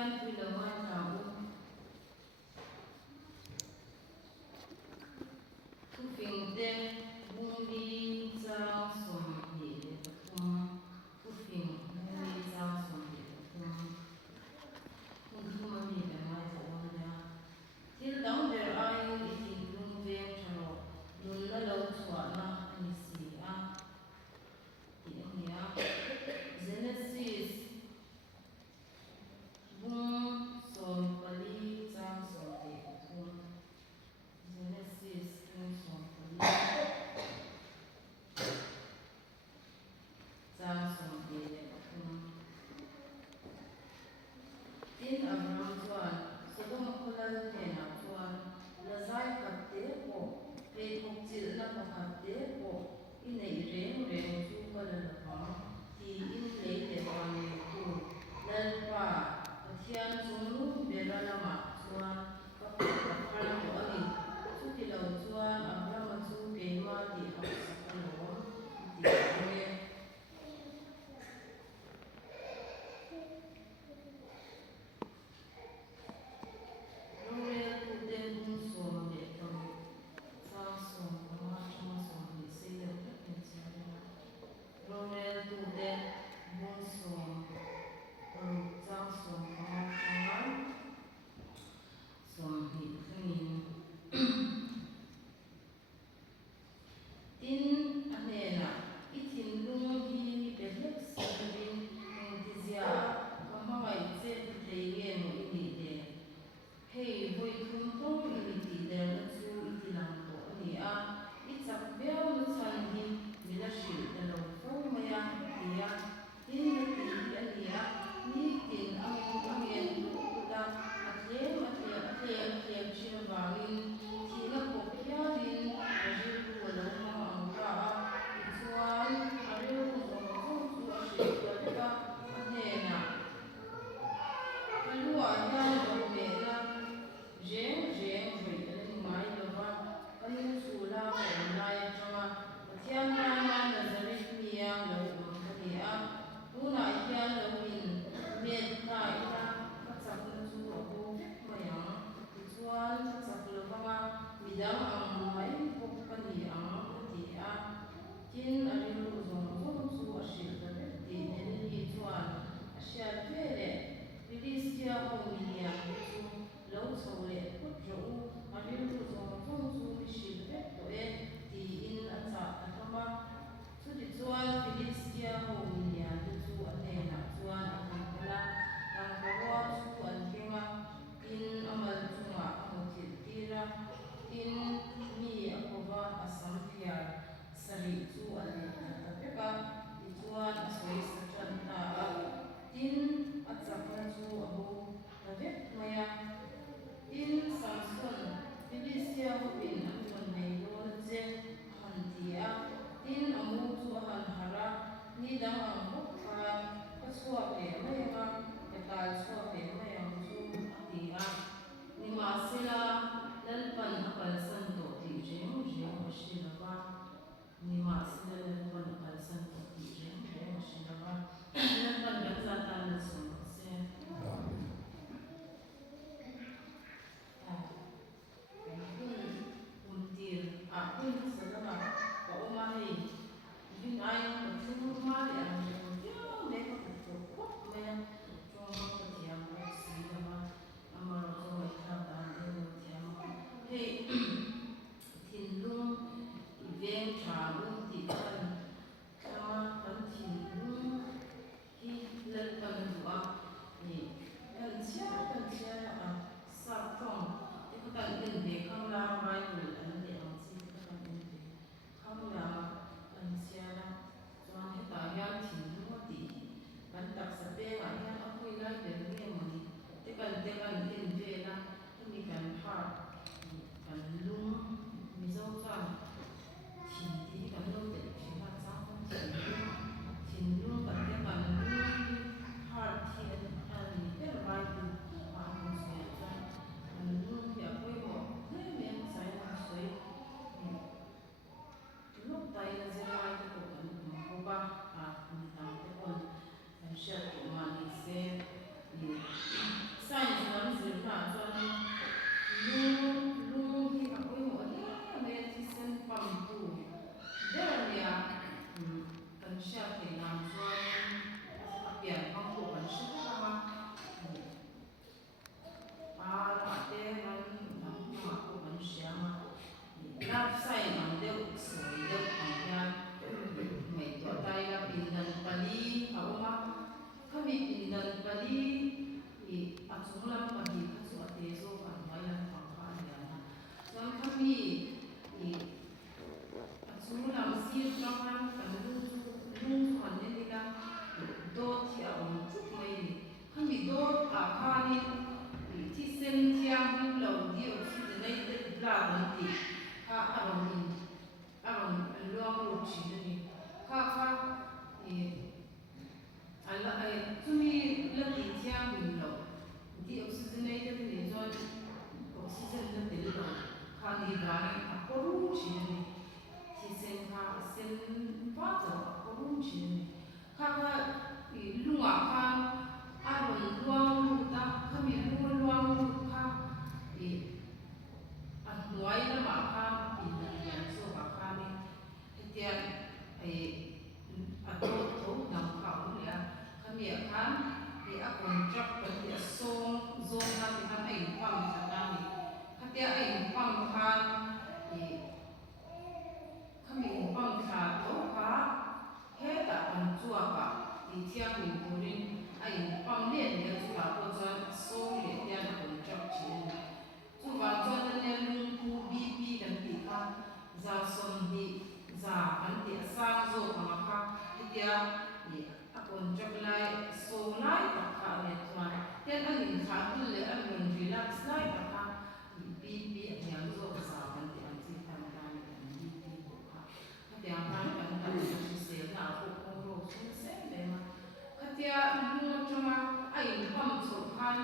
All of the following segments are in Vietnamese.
Pathian pui lo mai ka thu phình te bung đi cha som hi le pathum thu phình bung đi cha som hi le pathum thu ma mi le mai cha on ya til dang der ai ti lung ve tharo lun la lo chwa na ani si a ti ani a Genesis bung som pali cha som hi le pathum Genesis bung som pali cha som hi le pathum tin Abraham chuan Sodom khulal thena chuan lazai katte ko pe thok chil na pakhat te ko i nei reng reng chu kala lapa ti in lei le pang tu lalpa pathian chunglu beralama chuan pakhar ko ani chu ti lo chuan Abraham chu keima ti apsakalo ti me Rorel tu te bung som le tam sa som ma chama som ni se le ta chen Rorel tu te bung som sa som ma chama som ni khmin tin anena ithin lung hi belek sabin intizia kamai che te nge mo ini de hei voi thum tong ini ti der na chu itilang to ani a ichak bel nu chan hi milashi da lo fo maya tia tin na ti ani a ni tin angen da atlem chirwangin thina ko khiarin ajil tu lo ma angka chuan ariu zong zong chu a shi ka anena kalua hian lo me na reng roi ani mai lova anu sula ko lai chama pathian na nazaret mia lo kani a tuna hian lo in met ka ina chak na chu ko maya chuan chak lo ma midang ang mai ko pani ang ti a tin ariu zong zong chu a shil da ti ne ni chuan a sha pele Filistia homilia chu lo chole put ro ariu zong zong chu mi shil ve to e ti in a cha ta kama chu ti chuan Filistia homilia chu ane na chuan a kala ang kawa chu an kenga in amal chunga amothil tira in mi akova asam phiar sari chu ale ta peka ti chuan a soi sa chan ta tin a chakna chu abu ravek maya tin Samson Filistia hopin amon nei lo che han tia tin amu chu han hara ni dang ang hokka paswa pe mayanga etal chwa pe mayang chu tia ni ma sila lalpan apal san to ti jeng mashilava ni ma sila lalpan apal san to ti jeng mashilava lalpan ganza tan sun se untir akun salama ka umari din ay pagsumo mali ang yo me ko ko me chong ko tiang ko silama amaro ko ita ta de tiang hey thinlung event travel ti kan kama kan thinlung hi lalpan duwa ni kan sia a sa tong ko kan in de khang la bible an de ang si kan in de khang la an sia la chuan heta hian thinlung ti kan tak sa pe nga hian a pui lai de nge mani te kan in ve la mi kan har kan lu chúng lâm và đi các chỗ tế dô và nói là khoảng khoảng là cho các mi thì chúng làm xin cho hắn cần lung hoàn nên đi là đốt thì ông chút mấy hắn bị đốt à kha đi thì sen thiang đi lâu đi ở khi này là đợt đi ha ông luang lụt chỉ đi kha thì alla ai tumi la ti thiang bi lâu di oxygenated ni zon oxygen na dilo kha ni vai a poru chi ni ti sen kha sen pa to a poru chi ni kha i lunga kha a ron luang lu ta kha mi luang lu kha i a nuai la ma kha i na yan so ba kha ni tian ai a to nam kha ni a kha mi a kha thì ác còn chắc vấn đề song zong ha thì hắn ảnh quăng thật ra thì hắn tia ảnh quăng han thì hắn bị quăng thả tấu phá hết cả phần chua cả thì theo mình cố định ảnh quăng liền để chua cả cô cho song liền tia là còn chắc chuyện chua vào cho nên lung cu bi bi gần thì khác ra son đi ra hắn tia sang rồi mà khác thì tia thì còn chắc lại so lại tất cả này thôi thế anh nhìn khá là lẽ anh muốn relax lại tất cả bị nhàng rồi sao anh thì anh chỉ tham gia những cái bị của cả cái tiếng anh chỉ sẽ là phụ công việc cũng sẽ để mà cái tiếng luôn cho mà anh không chịu khan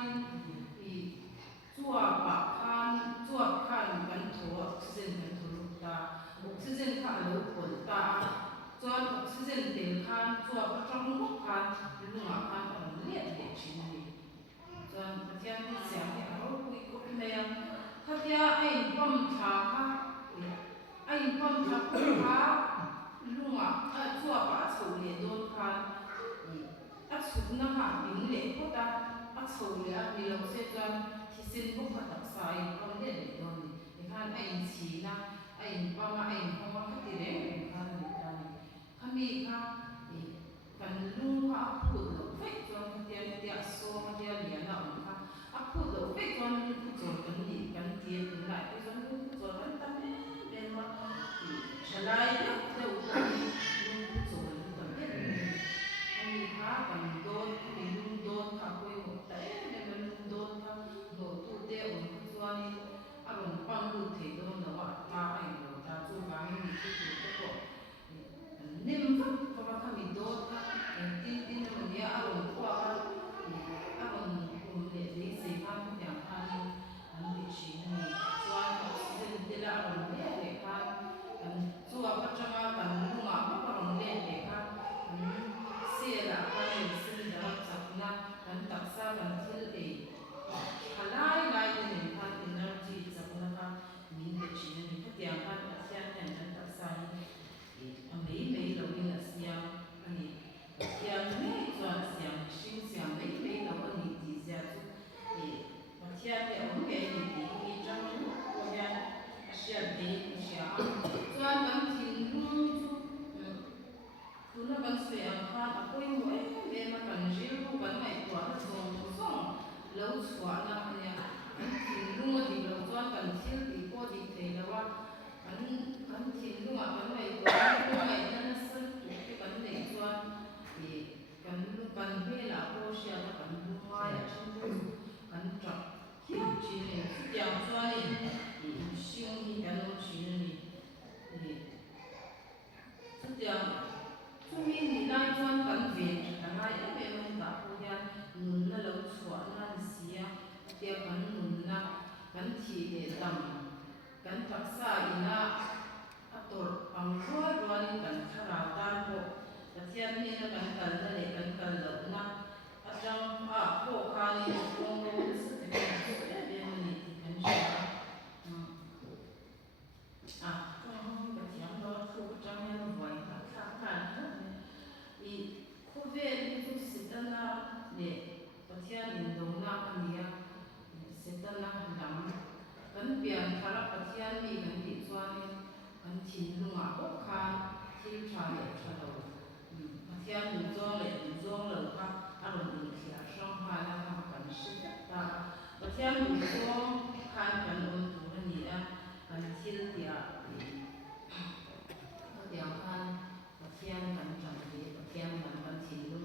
thì chua bạc khan vẫn thua oxygen vẫn thua ta oxygen khan lâu còn ta cho oxygen tiền khan chua bạc trong lúc khan lunga khan còn liệt liệt chín đi cho cái tiếng thì sáng thì áo quy cũng này cái tiếng anh bấm thả lunga chua bạc sầu liệt đôn khan sụp nó hạ bình liệt có ta sầu liệt vì lâu sẽ cho thì xin bốc phát đặc sai con liệt liệt đôn thì khan anh chỉ na anh bấm anh không có cái gì đấy khan liệt đôn khan mi khan kan lung ka apud lo fek chuan tia so tia lian na om kha apud lo fek chuan lung ku chaw kan ni kan tia tin lai te chuan lung ku chaw kan tam me ma chalai lo deuh kan lung ku chaw lung tam me ani kha kan don ni lung don kha koi mo ta me ma lung don kha no tu te om ku chuan ni aron pang lu thei don lo wa ta ai lo ta chu ka mi chu chu ko nim vak pa kha mi don kha tin mình nhớ ông qua ông cùng để lý gì phan nhàng phan anh bị chỉ này cho anh học sinh thì là ông để phan cho anh bắt chama cần lúc mà bắt ông để phan xe là phan mình sinh ra sắp na anh tập sa mình thi để halai lai thì mình phan energy sắp na phan mình bị chỉ này cái tiếng phan là xe này anh tập sa mấy lâu đi là xe anh yang ni tuan siang sing siang mấy lâu anh đi ra tu thì mà theo thì ông cái đi đi trong lúc cô gia sẽ đi sẽ tuan bắn thìn luôn tu nó bắn sợi anh pha à coi mỗi về mà cần riêng tu bắn mày tuan nó xong lâu xóa na anh ya bắn thìn luôn thì lâu tuan cần thiếu thì cô đi thấy làว่าbắn thìn luôn mà bắn mày tuan mày nó sân tu cái bắn này tuan thì kan he la ko sia ta kan lu mai a chen tu kan trap hiam chi ne tiang chua ni siung ni kan no chi ni chu tiang chu mi ni lai chuan kan ve ta ngai e me man ta ko ya nun na lo chua na sia tia kan nun na kan thi le dam kan tak sa ina ator ang ruai ruai kan thara tan ko Tiyan ni na kan na le kan lo na atang po kani kung sa de ni kan siya kung tiyan lo thu tang yan boy ta kan I ko ve ni tu sitana le tiyan in do na kaniya sitana dam kan pian thara tiyan ni kan di chuan kan thin lunga ko khan thil tha le tha lo theo tự do lệ tự do lời pháp ăn được thì là trong hai năm cần sức ta pathian lu zong khan kan tu ni a kan thil tia tiang khan pathian kan chang ni pathian kan thil lu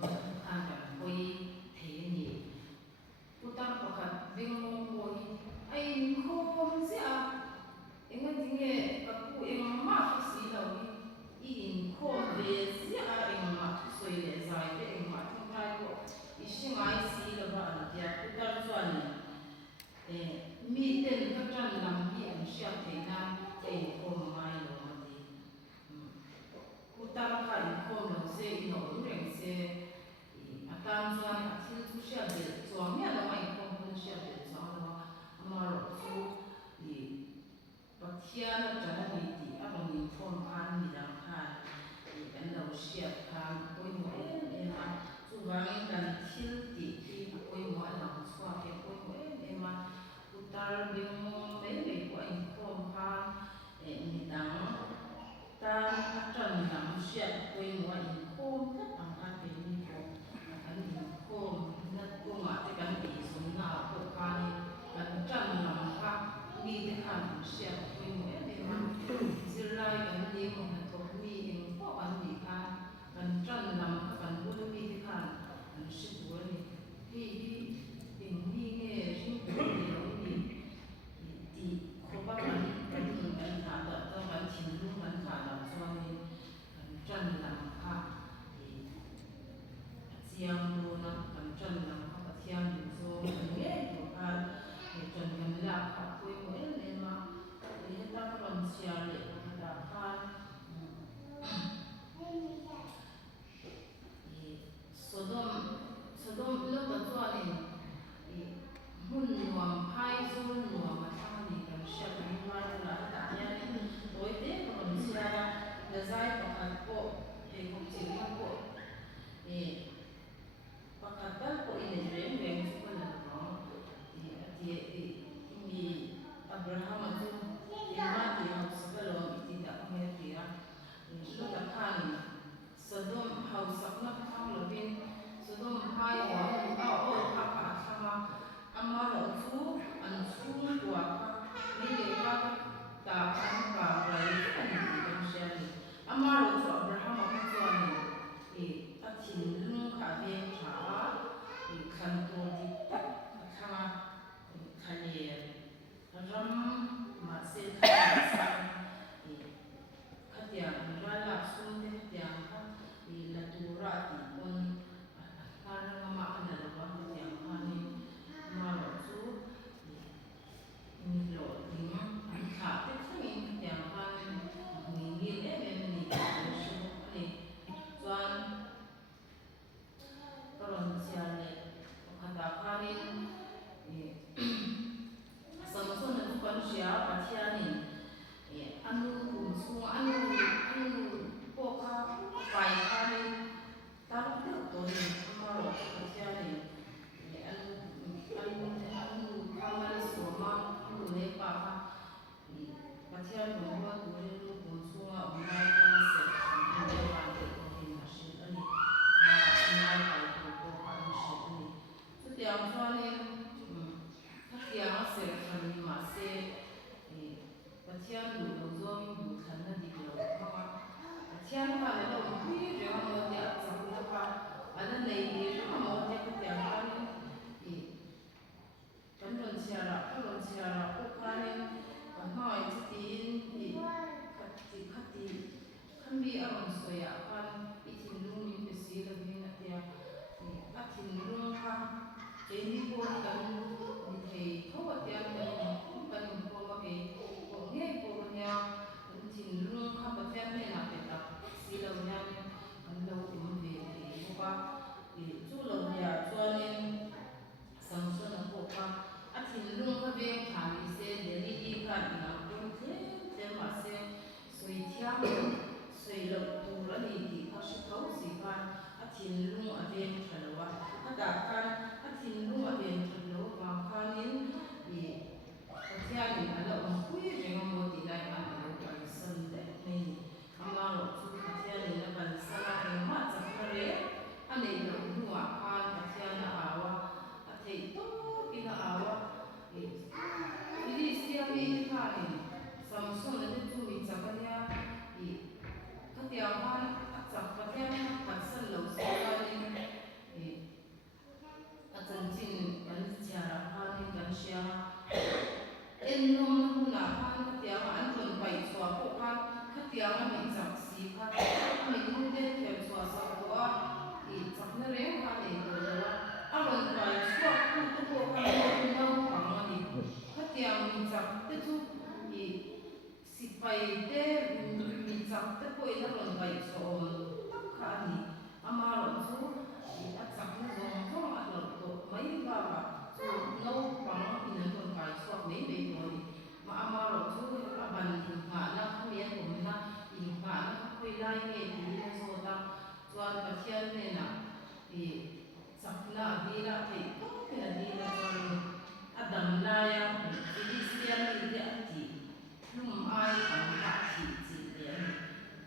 khan kan hoi the ni putar pakhat ding mong mo hi ai khom sia enga dinge kapu engma si lo hi in khom ve sia engma soi le zai te engma thung thai ko isingai si lo ba an tia putar chuan mi ten ka tran lam hi an sia the na te khom mai lo ma ti putar kha in khom lo se in ol reng se atan chuan a thil chu sia de chuang ya lo mai khom hun sia de chuang lo ama ro chu pathian atana ni ti abang in khom khan mi dang khan kan lo sia khan koi mo ema chu wangin kan thil ti hi koi mo alang chua ke koi mo ema putar ding mo mai mai ko in khom khan mi dang ta atran lam sia koi mo in khom ka ang khan pe ni ko kan in khom na ko ma te kan ti sun na ko khan kan tran lam kha mi te khan sia koi mo ema zirlai kan ni mo na to mi eng ko kan ni khan kan tran lam kha kan bu mi te khan an shi bu ni hi eng mi nge shin ko ni lo ni ti ko ba kan kan tha da to kan thin lu kan tha da chuan ni kan tran lam kha chiang lu na kan tran lam kha pathian lu zo nge to khan tran kan la kha koi mo ema ta ron sia le da khan Sodom lo ta chuan in mun nuam phai zul nuam a thang ni kan sia kan mai la ta ya ni toi te ron sia la zai pakhat po ko chi ma po pakhat ta po in reng reng chu ko la no mi Abraham tu ma ti ha sa lo ti ta me ti ra lo ta khan Sodom house of not thang lo bin Sodom hai wa o kha kha thama ama ro chu an chung tua kha ni le ka ta khan ka rai kan ni kan sia ni ama ro chu Abraham ma chuan ni a thin lung kha ve tha khan to ti ta thama khani ram ma se kha sa khatiang ra la sum te khatiang kha la tura ti kon har ma ana la wa khatiang kha ni ma ro chu ni lo ding an kha te thangin khatiang kha ni ni le me ni shu ani chuan karon sia le khata kha ni Samson na kan sia pathian ni anu chung anu po kha pai kha ni tar de to ni ma ro sia ni anu kha ma ni so ma anu le pa kha pathian no ma tu le lu ko chung a ma ka se ni le ma de ko ni ma shi ani ma na pai ko ka ni shi ani tu tiang chuan ni tiang a se khan ni ma se pathian lu lo zo lu khan na dik lo kha pathian kha le lo hui re ma mo ti a cha ku kha ana nei ni re ma mo ti ka tiang kha ni kan ron sia ra ko kha ni kan mai chi tin khati kan bi a ron so ya khan I thin lung min pe si lo bin a tia a thin lung kha ke ni ko ni kan ni thei tho wa tia kan ko ma pe ko nge ko nya kan thin lung kha pathian me na pe ta si lo nya kan lo ve ko ba chu lo ya chuan Samson ko kha a thin lung kha ve kha ni se de ni ti kha na ko the ma se soi thiam soi lo tu ra ni ti kha shi thau si kha a thin lung a ve thalo wa a da khan a thin lung a ve thalo ma khanin pathian ni ala hui renga mo ti lai ma lo kan san de nei ama ro chu pathian ni la kan sala ma cha khare anei lo nuwa khan pathian a awa a thei to ina awa gai te mi chak te poi na ron gai so tak kha ni ama ro chu a chak na zong zong a lo to mai ba ba chu no pang in ron gai so nei nei no ni ma ama ro chu a ban in ha na khamian pum na in ha na khoi lai nge ti na so ta chuan pathian ne na e chak na di la thei to ke na di la chuan adam la ya Philistine ni de ati lum ai kan ha chi chi le ani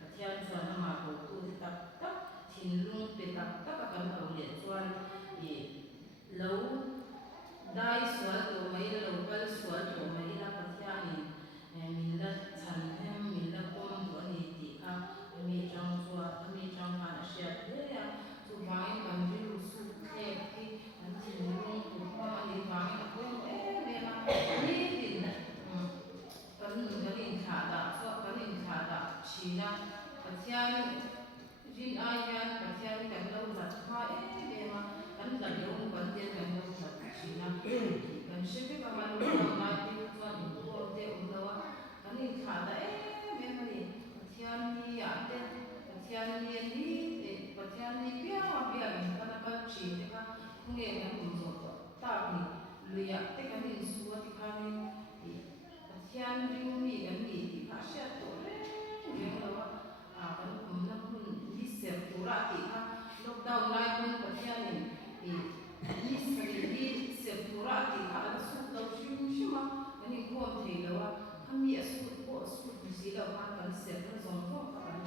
pathian chuan ama ko tu tak tak thin lung pe tak tak kan au le chuan e lo dai sual to mai lo kal sual to mai la pathian ni min la chan hem min la pom to ani ti a mi chang chua mi chang ha sha le ya chu vai kan ri su ke ki an thin lung to ma ani vai ka ko e me ma ni din na kan in tha da so kan in tha da china pathian rin ai hian pathian kan lo zat kha e me ma kan la yo kan te kan lo zat china kan shepe ka man lo na ti chuan in ko te lo wa kan in tha da e me ma ni pathian ni ya te pathian ni ni te pathian ni pia pia ni kan ka chi te ka nge na kum zo to ta ni lu ya te kan in su wa ti ka ni pathian ring mi kan ni ti ka sha to le lo wa a kan kum na hun ni se tu ra ti ka lockdown lai kun pathian ni ni se ni se tu ra ti ka la su to shim shima kan in ko thei lo wa kan mi a su ko su ni si lo ka kan se na zong zong ka kan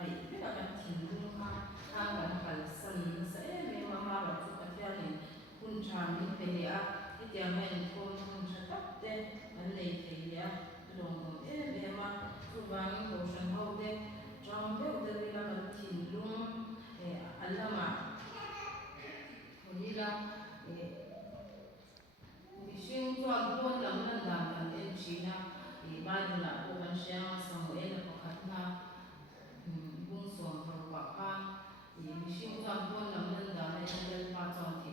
ai pe ka kan thin lung ka ka kan kal san sa e me ma ma ro chu pathian ni kun chan ni te le a ti ya men ko kun cha tak te an nei thei ya long e me ma chu wang ko shan ho de trong de de la kan thin lung e alama ni la e mishing chuan pon lam nan dan kan en china e bible la ko kan shang samuel ko khatna bung som ro wa ka e mishing chuan pon lam nan dan e pa chon thi